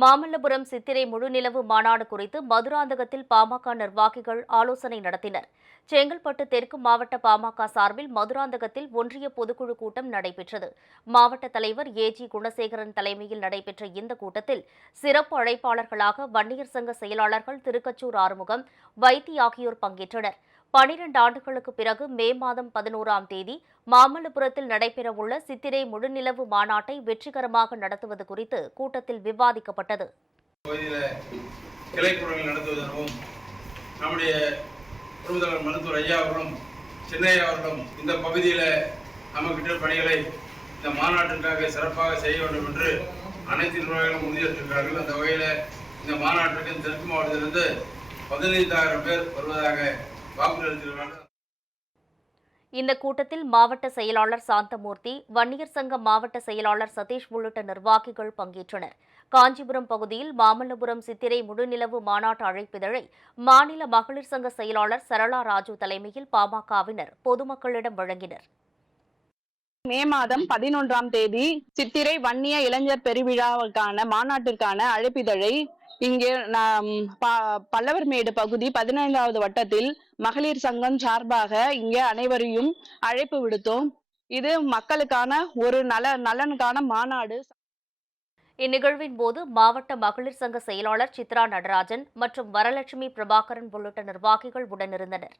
மாமல்லபுரம் சித்திரை முழுநிலவு மாநாடு குறித்து மதுராந்தகத்தில் பாமக நிர்வாகிகள் ஆலோசனை நடத்தினர். செங்கல்பட்டு தெற்கு மாவட்ட பாமக சார்பில் மதுராந்தகத்தில் ஒன்றிய பொதுக்குழு கூட்டம் நடைபெற்றது. மாவட்ட தலைவர் ஏஜி குணசேகரன் தலைமையில் நடைபெற்ற இந்த கூட்டத்தில் சிறப்பு அழைப்பாளர்களாக வன்னியர் சங்க செயலாளர்கள் திருக்கச்சூர் ஆறுமுகம் வைத்தி ஆகியோர் பங்கேற்றனர். பனிரெண்டு ஆண்டுகளுக்கு பிறகு மே மாதம் பதினோராம் தேதி மாமல்லபுரத்தில் நடைபெறவுள்ள சித்திரை முழுநிலவு மாநாட்டை வெற்றிகரமாக நடத்துவது குறித்து கூட்டத்தில் விவாதிக்கப்பட்டது. கிளைக்கூடங்கள் நடத்துவதற்கும் நம்முடைய குடும்பத்தலைவர் மருத்துவர் ஐயா அவர்களும் சென்னை அவர்களும் இந்த பகுதியில் நமக்கிட்ட பணிகளை இந்த மாநாட்டிற்காக சிறப்பாக செய்ய வேண்டும் என்று அனைத்து நிர்வாகிகளும் உறுதியேற்றிருக்கிறார்கள் அந்த வகையில் இந்த மாநாட்டிற்கு தெற்கு மாவட்டத்திலிருந்து பதினைந்தாயிரம் பேர் வருவதாக இந்த கூட்டத்தில் மாவட்ட செயலாளர் சாந்தமூர்த்தி வன்னியர் சங்க மாவட்ட செயலாளர் சதீஷ் உள்ளிட்ட நிர்வாகிகள் பங்கேற்றனர். காஞ்சிபுரம் பகுதியில் மாமல்லபுரம் சித்திரை முழுநிலவு மாநாட்டு அழைப்பிதழை மாநில மகளிர் சங்க செயலாளர் சரளா ராஜு தலைமையில் பாமகவினர் பொதுமக்களிடம் வழங்கினர். மே மாதம் பதினொன்றாம் தேதி சித்திரை வன்னிய இளைஞர் பெருவிழாவுக்கான மாநாட்டிற்கான அழைப்பிதழை இங்கே நாம் ப- பல்லவர்மேடு பகுதி பதினைந்தாவது வட்டத்தில் மகளிர் சங்கம் சார்பாக இங்கே அனைவரையும் அழைப்பு விடுத்தோம். இது மக்களுக்கான ஒரு நல நலனுக்கான மாநாடு. இந்நிகழ்வின் போது மாவட்ட மகளிர் சங்க செயலாளர் சித்ரா நடராஜன் மற்றும் வரலட்சுமி பிரபாகரன் உள்ளிட்ட நிர்வாகிகள் உடனிருந்தனர்.